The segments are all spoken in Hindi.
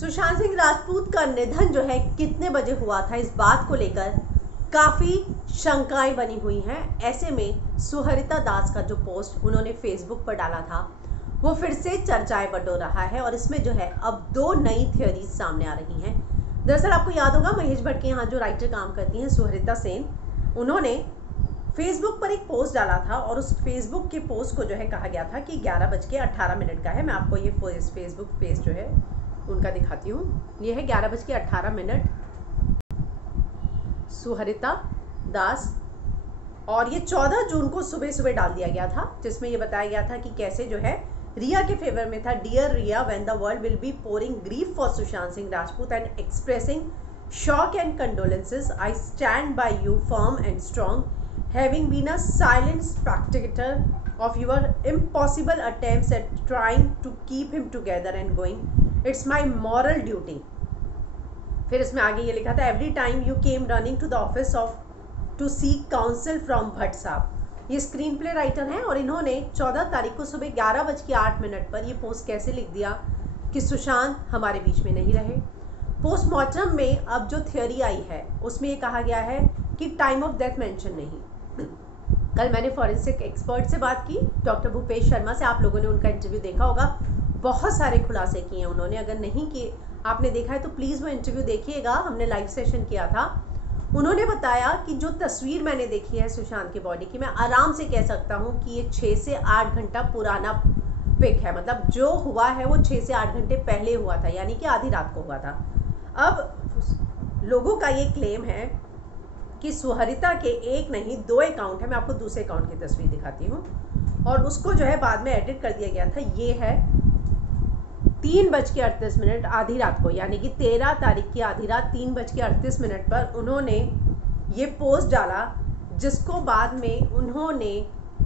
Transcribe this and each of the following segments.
सुशांत सिंह राजपूत का निधन जो है कितने बजे हुआ था, इस बात को लेकर काफ़ी शंकाएं बनी हुई हैं। ऐसे में सुहरिता दास का जो पोस्ट उन्होंने फेसबुक पर डाला था वो फिर से चर्चाएं बटोर रहा है और इसमें जो है अब दो नई थ्योरीज सामने आ रही हैं। दरअसल आपको याद होगा महेश भट्ट के यहाँ जो राइटर काम करती हैं सुहरिता सेन, उन्होंने फेसबुक पर एक पोस्ट डाला था और उस फेसबुक के पोस्ट को जो है कहा गया था कि 11:18 का है। मैं आपको ये फेसबुक पेज जो है उनका दिखाती हूँ। ये है 11:18 सुहरिता दास, और ये 14 जून को सुबह सुबह डाल दिया गया था, जिसमें ये बताया गया था कि कैसे जो है रिया के फेवर में था। Dear Riya, when the world will be pouring grief for Sushant Singh Rajput and expressing shock and condolences, I stand by you firm and strong, having been a silent spectator of your impossible attempts at trying to keep him together and going, it's my moral duty. फिर इसमें आगे ये लिखा था, every time you came running to the office of to seek counsel from Bhatt साहब। ये स्क्रीन प्ले राइटर हैं और इन्होंने 14 तारीख को सुबह 11:08 पर ये पोस्ट कैसे लिख दिया कि सुशांत हमारे बीच में नहीं रहे। पोस्टमार्टम में अब जो थियोरी आई है उसमें ये कहा गया है कि टाइम ऑफ डेथ मेंशन नहीं। कल मैंने फॉरेंसिक एक्सपर्ट से बात की, डॉक्टर भूपेश शर्मा से। आप लोगों ने उनका इंटरव्यू देखा होगा, बहुत सारे खुलासे किए हैं उन्होंने। अगर नहीं किए, आपने देखा है तो प्लीज़ वो इंटरव्यू देखिएगा, हमने लाइव सेशन किया था। उन्होंने बताया कि जो तस्वीर मैंने देखी है सुशांत की बॉडी की, मैं आराम से कह सकता हूँ कि ये 6 से 8 घंटा पुराना पिक है। मतलब जो हुआ है वो 6 से 8 घंटे पहले हुआ था, यानी कि आधी रात को हुआ था। अब लोगों का ये क्लेम है कि सुहरिता के एक नहीं 2 अकाउंट है। मैं आपको दूसरे अकाउंट की तस्वीर दिखाती हूँ, और उसको जो है बाद में एडिट कर दिया गया था। ये है 3:38 आधी रात को, यानी कि 13 तारीख की आधी रात 3:38 पर उन्होंने ये पोस्ट डाला, जिसको बाद में उन्होंने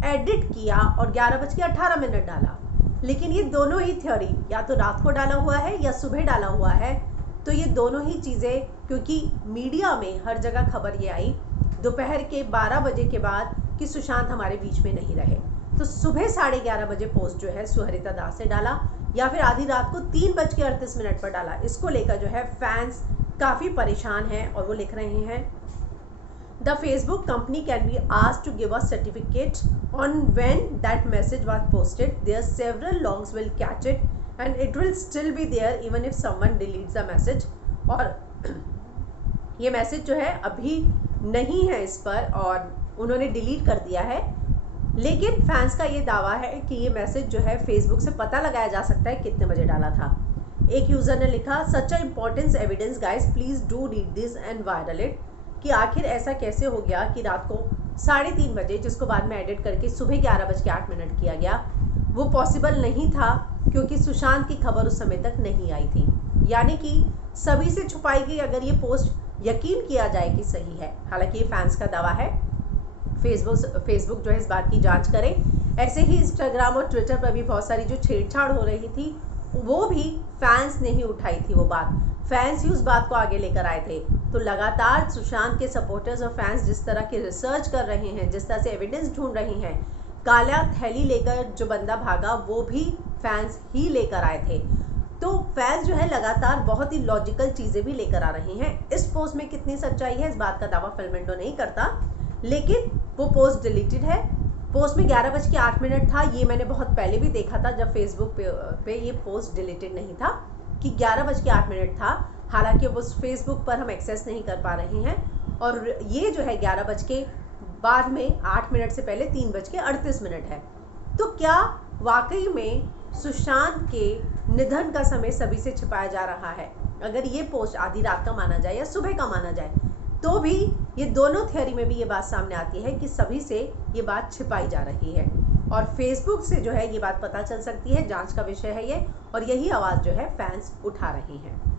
एडिट किया और 11:18 डाला। लेकिन ये दोनों ही थ्योरी या तो रात को डाला हुआ है या सुबह डाला हुआ है। तो ये दोनों ही चीज़ें, क्योंकि मीडिया में हर जगह खबर ये आई दोपहर के 12 बजे के बाद कि सुशांत हमारे बीच में नहीं रहे, तो सुबह 11:30 बजे पोस्ट जो है सुहरिता दास से डाला या फिर आधी रात को 3:38 पर डाला। इसको लेकर जो है फैंस काफ़ी परेशान हैं और वो लिख रहे हैं, the Facebook company can be asked to give a certificate on when that message was posted, there several logs will catch it and it will still be there even if someone deletes the message। और ये मैसेज जो है अभी नहीं है इस पर और उन्होंने डिलीट कर दिया है। लेकिन फैंस का ये दावा है कि ये मैसेज जो है फेसबुक से पता लगाया जा सकता है कितने बजे डाला था। एक यूज़र ने लिखा, such a importance evidence guys, please do read this and viral it, कि आखिर ऐसा कैसे हो गया कि रात को 3:30 बजे, जिसको बाद में एडिट करके सुबह 11:08 किया गया, वो पॉसिबल नहीं था क्योंकि सुशांत की खबर उस समय तक नहीं आई थी। यानी कि सभी से छुपाई गई अगर ये पोस्ट यकीन किया जाए कि सही है। हालांकि ये फैंस का दावा है। फेसबुक जो है इस बात की जांच करे। ऐसे ही इंस्टाग्राम और ट्विटर पर भी बहुत सारी जो छेड़छाड़ हो रही थी वो भी फैंस ने ही उठाई थी वो बात। फैंस ही उस बात को आगे लेकर आए थे। तो लगातार सुशांत के सपोर्टर्स और फैंस जिस तरह की रिसर्च कर रहे हैं, जिस तरह से एविडेंस ढूंढ रहे हैं, काला थैली लेकर जो बंदा भागा वो भी फैंस ही लेकर आए थे। तो फैंस जो है लगातार बहुत ही लॉजिकल चीज़ें भी लेकर आ रही हैं। इस पोस्ट में कितनी सच्चाई है इस बात का दावा फिल्म इंडो नहीं करता, लेकिन वो पोस्ट डिलीटेड है। पोस्ट में 11:08 था। ये मैंने बहुत पहले भी देखा था जब फेसबुक पे ये पोस्ट डिलीटेड नहीं था कि 11:08 था। हालांकि वो फेसबुक पर हम एक्सेस नहीं कर पा रहे हैं और ये जो है 11 बज के बाद में 8 मिनट से पहले 3:38 है। तो क्या वाकई में सुशांत के निधन का समय सभी से छिपाया जा रहा है? अगर ये पोस्ट आधी रात का माना जाए या सुबह का माना जाए तो भी ये दोनों थ्योरी में भी ये बात सामने आती है कि सभी से ये बात छिपाई जा रही है और फेसबुक से जो है ये बात पता चल सकती है। जांच का विषय है ये और यही आवाज़ जो है फैंस उठा रहे हैं।